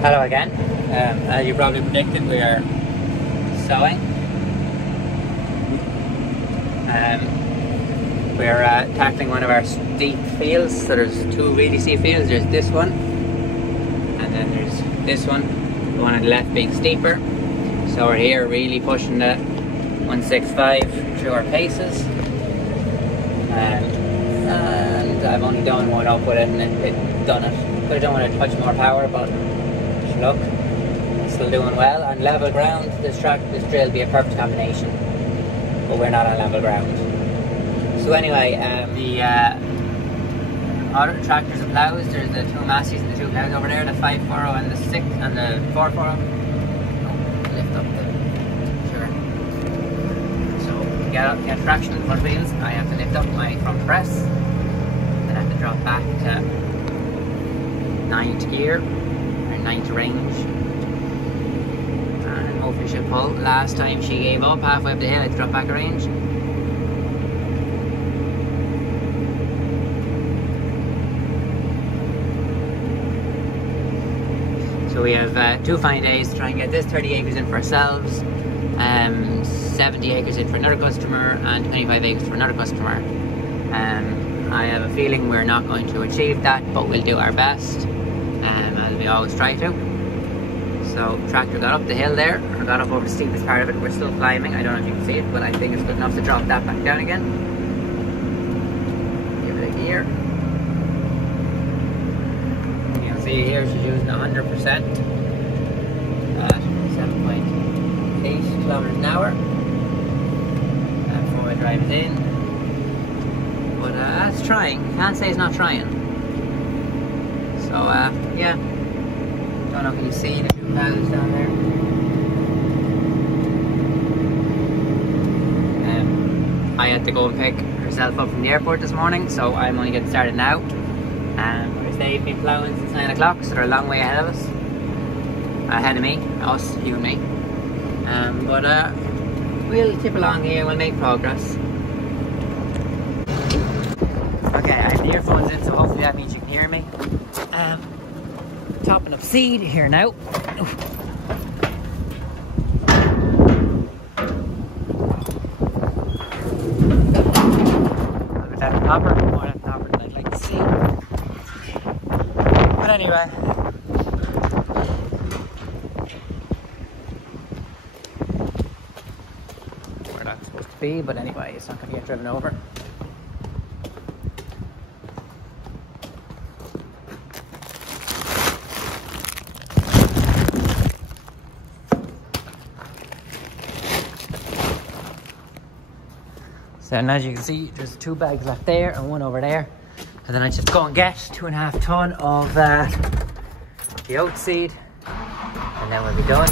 Hello again. As you probably predicted, we are sowing. We're tackling one of our steep fields. So there's two really steep fields. There's this one, and then there's this one. The one on the left being steeper. So we're here really pushing the 165 through our paces. And I've only done one up with it, and it done it. Could have done with a touch more power, but look, it's still doing well. On level ground, this drill will be a perfect combination, but we're not on level ground. So anyway, the other tractors and ploughs, there's the two Massies and the two ploughs over there, the 540 and the 6 and the 440. Lift up the sugar. So to get traction in the front wheels, I have to lift up my front press, then I have to drop back to 9th gear, or 9th range, and hopefully she'll pull. Last time she gave up halfway up the hill, I had to drop back a range. So we have 2 fine days to try and get this 30 acres in for ourselves, 70 acres in for another customer, and 25 acres for another customer. I have a feeling we're not going to achieve that, but we'll do our best, as we always try to. So tractor got up the hill there, or got up over the steepest part of it. We're still climbing. I don't know if you can see it, but I think it's good enough to drop that back down again. Give it a gear. You can see here she's using 100% at 7.8 kilometers an hour. And 4-wheel drive is in. But it's trying. Can't say it's not trying. So yeah. Don't know if you can see the two ploughs down there. I had to go and pick herself up from the airport this morning, so I'm only getting started now. Whereas they've been ploughing since 9 o'clock, so they're a long way ahead of us. Ahead of me, us, you and me. But we'll tip along here, we'll make progress. Okay, I have the earphones in, so hopefully that means you can hear me. Topping up seed here now. Without a topper, more than a topper than I'd like to see. But anyway. Where that's supposed to be, but anyway, it's not going to get driven over. So and as you can see, there's 2 bags left there and 1 over there. And then I just go and get 2.5 ton of the oat seed, and then we'll be done.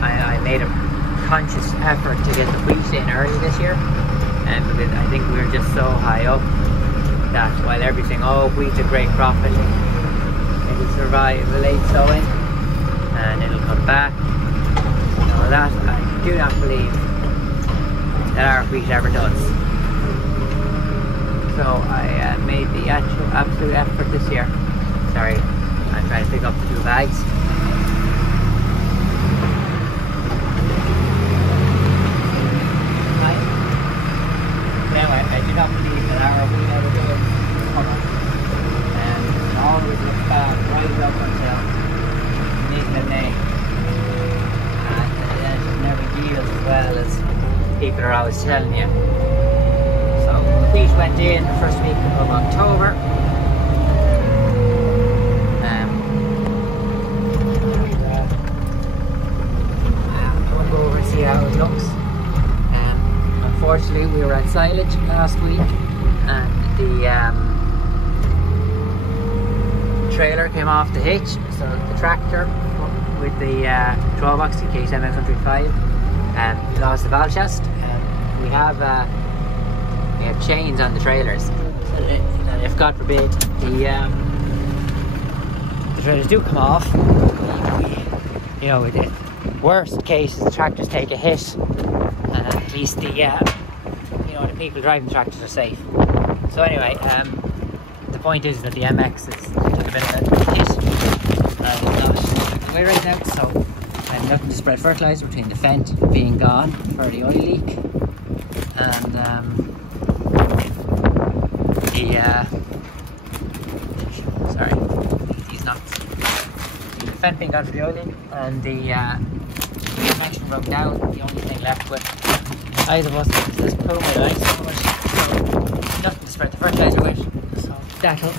I made a conscious effort to get the wheat in early this year, because I think we were just so high up that while everything, wheat's a great profit, it'll survive the late sowing and it'll come back. And all that, I do not believe that our wheat ever does. So I made the absolute effort this year. Sorry, I'm trying to pick up the 2 bags. Anyway, I do not believe that our wheat ever does come up. And it always looks bad right up until making a name. And it never yields as well as people are always telling you. So the wheat went in the first week of October. I'll go over and see how it looks. Unfortunately, we were at silage last week, and the trailer came off the hitch. So the tractor with the 12-oxy KSM 135 lost the valve chest. We have chains on the trailers, so that if God forbid the trailers do come off, you know, the worst case is the tractors take a hit, and at least the the people driving the tractors are safe. So anyway, the point is that the MX is a bit of a hit. dry right now, so I'm looking to spread fertiliser between the Fent being gone for the oil leak and sorry, these nuts. The Fent being gone for the oil leak and the connection broke down. The only thing left with either of us is this puma that I saw with, so nothing to spread the fertiliser with, so that'll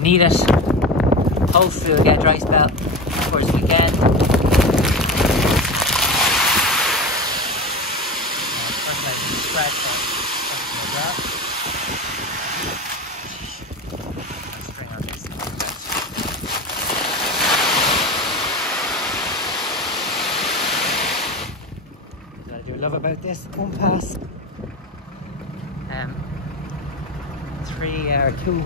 need it. Hopefully we'll get a dry spell towards the weekend. Fertiliser is spread, so as well. String on this. What I do love about this compass. 2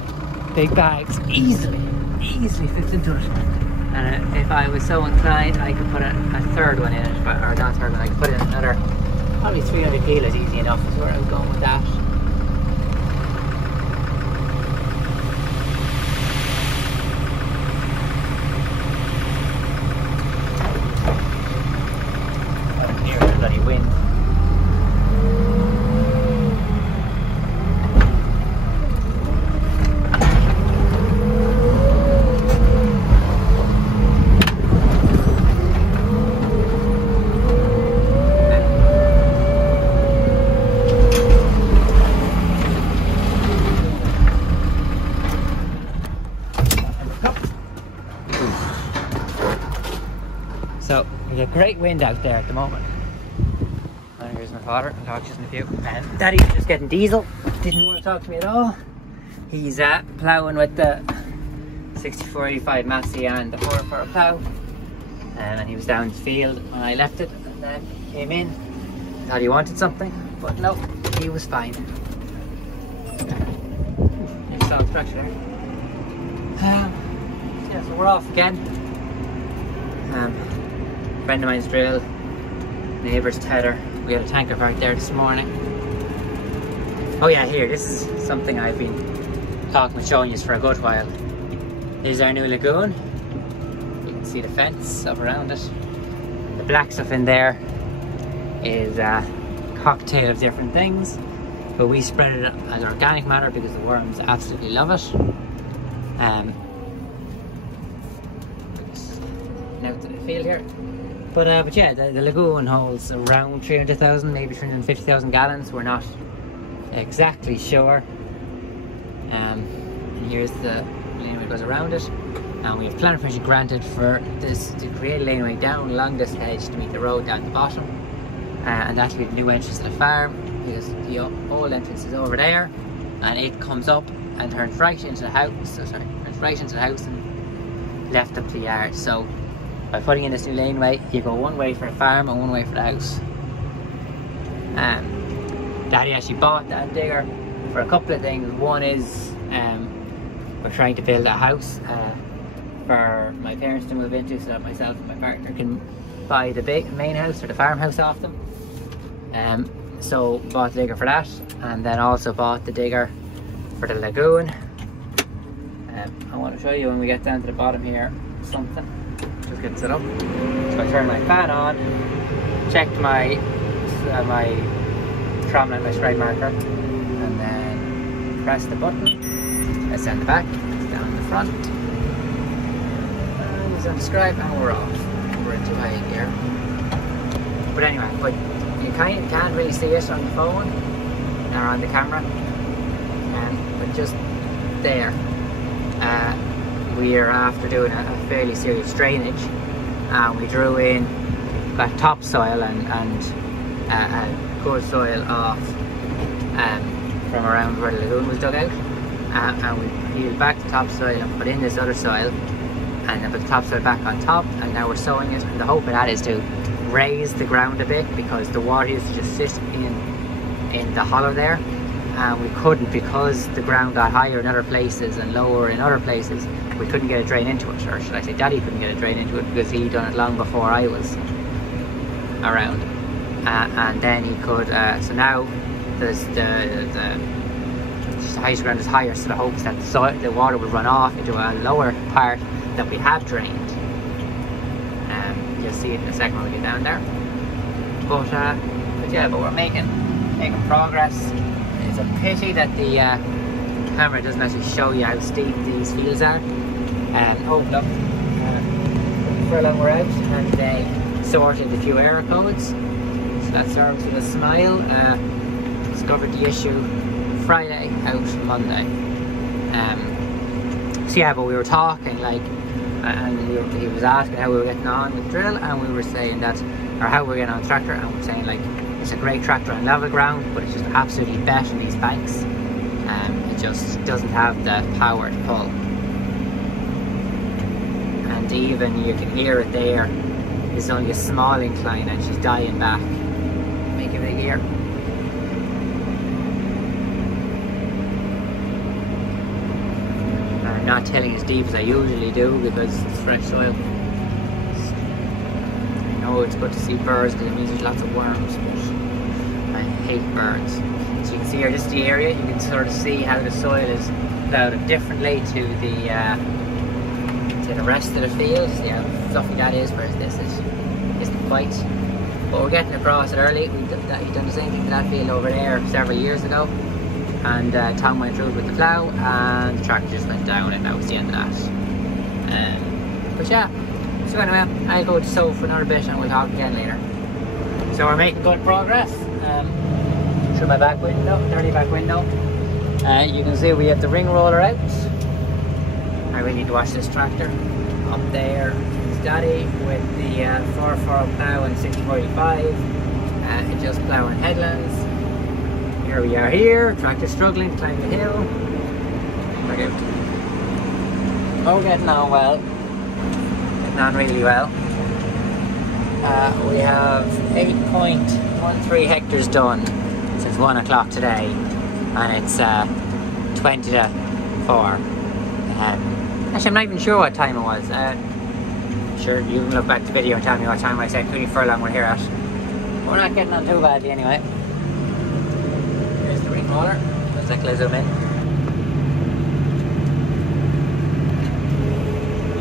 big bags easily fits into it, and if I was so inclined I could put a third one in it, or not third one, I could put in another probably 300 kilos easy enough is where I was going with that. I can hear the bloody wind. So there's a great wind out there at the moment. And here's my father, I'll talk to you in a few. And Daddy's just getting diesel, didn't want to talk to me at all. He's ploughing with the 6485 Massey and the 4 plough. And he was down the field when I left it, and then came in. Thought he wanted something, but no, he was fine. You saw the structure there. Yeah, so we're off again. Friend of mine's drill, neighbour's tether. We had a tanker parked there this morning. Oh yeah, here, this is something I've been talking and showing you for a good while. Here's our new lagoon. You can see the fence up around it. The black stuff in there is a cocktail of different things, but we spread it as organic matter because the worms absolutely love it. Now to the field here. But yeah, the lagoon holds around 300,000, maybe 350,000 gallons. We're not exactly sure. And here's the laneway that goes around it. And we have planning permission granted for this to create a laneway down along this hedge to meet the road down the bottom. And that'll be the new entrance to the farm, because the old entrance is over there, and it comes up and turns right into the house. So sorry, turns right into the house and left up the yard. So by putting in this new laneway, you go one way for the farm and one way for the house. Daddy actually bought that digger for a couple of things. One is we're trying to build a house for my parents to move into, so that myself and my partner can buy the main house or the farmhouse off them. So bought the digger for that, and then also bought the digger for the lagoon. I want to show you when we get down to the bottom here something. Just getting set up. So I turned my fan on, checked my trommel and my stride marker, and then press the button. It's down the back, it's down the front. And it's unscribed, and we're off. We're into high gear. But anyway, but you can't really see it on the phone or on the camera. But just there. We are after doing a fairly serious drainage, and we drew in, got topsoil and good soil off from around where the lagoon was dug out, and we peeled back the topsoil and put in this other soil, and then put the topsoil back on top, and now we're sowing it. And the hope of that is to raise the ground a bit, because the water used to just sit in the hollow there, and we couldn't, because the ground got higher in other places and lower in other places. We couldn't get a drain into it, or should I say Daddy couldn't get a drain into it, because he'd done it long before I was around. And then he could, so now there's the highest ground is higher, so the hope is that the water would run off into a lower part that we have drained. You'll see it in a second when we get down there. But yeah, but we're making progress. It's a pity that the camera doesn't actually show you how steep these fields are. Oh look, furlong we're out, and they sorted a few error codes, so that serves with a smile. Discovered the issue Friday, out Monday. So yeah, but we were talking like, and he was asking how we were getting on with the drill, and we were saying that, or how we were getting on the tractor, and we were saying like, it's a great tractor on level ground, but it's just absolutely bet on these banks. It just doesn't have the power to pull. And even you can hear it there, it's only a small incline and she's dying back. Make a big ear. I'm not tilling as deep as I usually do because it's fresh soil. I know it's good to see birds because it means there's lots of worms, but I hate birds. So you can see here, this is the area, you can sort of see how the soil is plowed differently to the rest of the field. See how fluffy that is, whereas this isn't quite. But we're getting across it early. We've done the same thing to that field over there several years ago. And Tom went through it with the plough and the tractor just went down, and that was the end of that. But yeah, so anyway, I'll go to sow for another bit and we'll talk again later. So we're making good progress. Through my back window, dirty back window. You can see we have the ring roller out. I really need to wash this tractor. Up there is Daddy with the 4-4 plough and 6045. Just ploughing headlands. Here we are here, tractor struggling to climb the hill. Look out. Oh, getting on well. Getting on really well. We have 8.13 hectares done since 1 o'clock today, and it's 20 to 4. Actually, I'm not even sure what time it was. Sure, you can look back to the video and tell me what time I said how many furlong we're here at. We're not getting on too badly anyway. Here's the ring roller. Let's actually zoom in.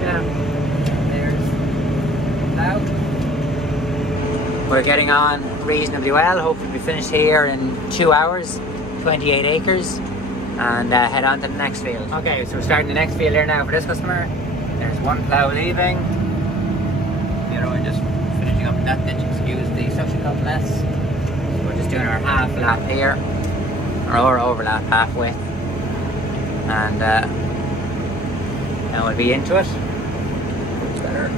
Yeah, there's now. We're getting on reasonably well. Hopefully we finish here in 2 hours, 28 acres, and head on to the next field. Okay, so we're starting the next field here now for this customer. There's one plough leaving. The other one just finishing up in that ditch. Excuse the suction cup mess. So we're just doing our half lap here, or overlap halfway, and now we'll be into it. Better.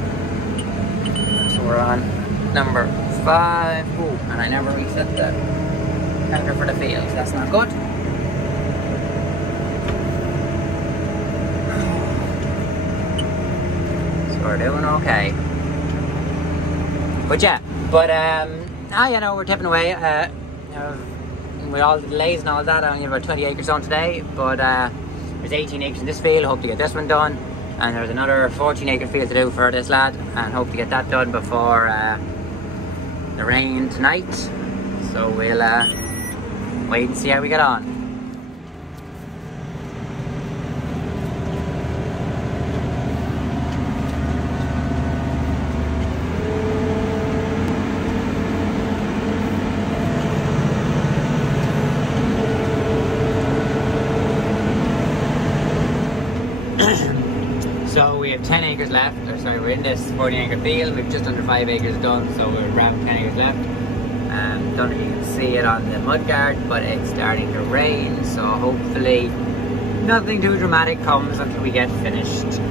So we're on number 5. Ooh, and I never reset the counter for the field. That's not good. So we're doing okay. But yeah, you know, we're tipping away. With all the delays and all that, I only have about 20 acres on today, but there's 18 acres in this field. Hope to get this one done, and there's another 14 acre field to do for this lad, and hope to get that done before the rain tonight. So we'll wait and see how we get on. So we have 10 acres left, or sorry, we're in this 40 acre field. We've just under 5 acres done, so we're around 10 acres left. Don't know if you can see it on the mudguard, but it's starting to rain, so hopefully nothing too dramatic comes until we get finished.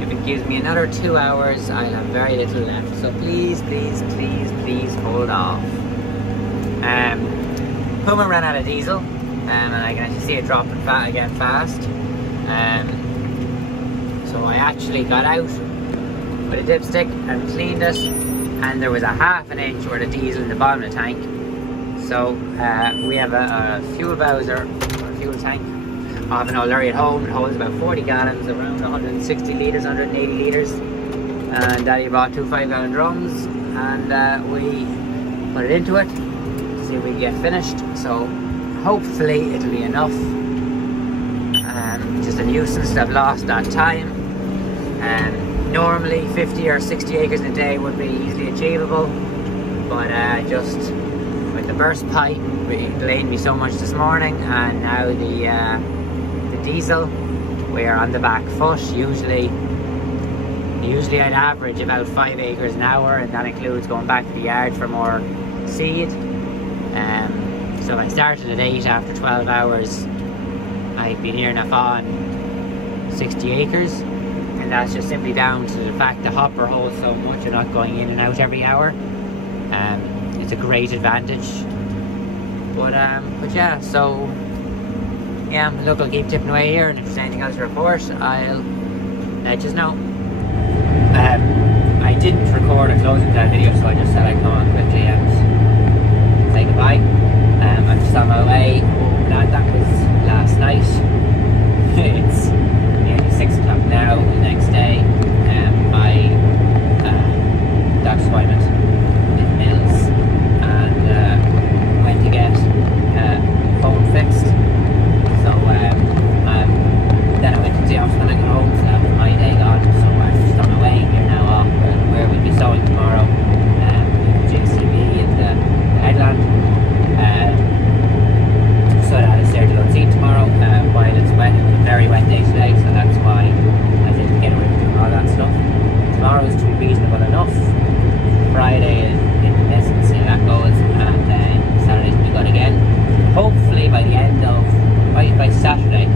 If it gives me another 2 hours, I'll have very little left, so please, please, please, please hold off. Puma ran out of diesel, and I can actually see it dropping again fast. So I actually got out with a dipstick and cleaned it, and there was a ½ inch worth of diesel in the bottom of the tank. So we have a fuel bowser, or a fuel tank, of an old lorry at home. It holds about 40 gallons, around 160 litres, 180 litres. And Daddy bought 2 5-gallon drums, and we put it into it to see if we can get finished. So hopefully it'll be enough. Just a nuisance to have lost that time. Normally 50 or 60 acres a day would be easily achievable, but just with the burst pipe it delayed me so much this morning, and now the diesel, we are on the back foot. Usually I'd average about 5 acres an hour, and that includes going back to the yard for more seed. So I started at 8. After 12 hours I'd be near enough on 60 acres, and that's just simply down to the fact the hopper holds so much. You're not going in and out every hour. It's a great advantage. But yeah, so yeah, look, I'll keep tipping away here, and if there's anything else to report, I'll let you know. I didn't record a closing to that video, so I just said I'd come on quickly and say goodbye. I'm just on my way home. That was last night. It's nearly 6 o'clock now, the next day. I doctor's appointment in Mills, and went to get phone fixed. So then I went to the office when I got home, so that was my day gone. So I'm just on my way here now off where we'll be sowing tomorrow. JCB in the headland. So that is there to go and see tomorrow while it's wet. It was a very wet day today, so that's why I didn't get away from all that stuff. Tomorrow is to be reasonable enough. Friday is in the miss, and see how that goes, and then Saturday's will be good again. Hopefully by the end of by Saturday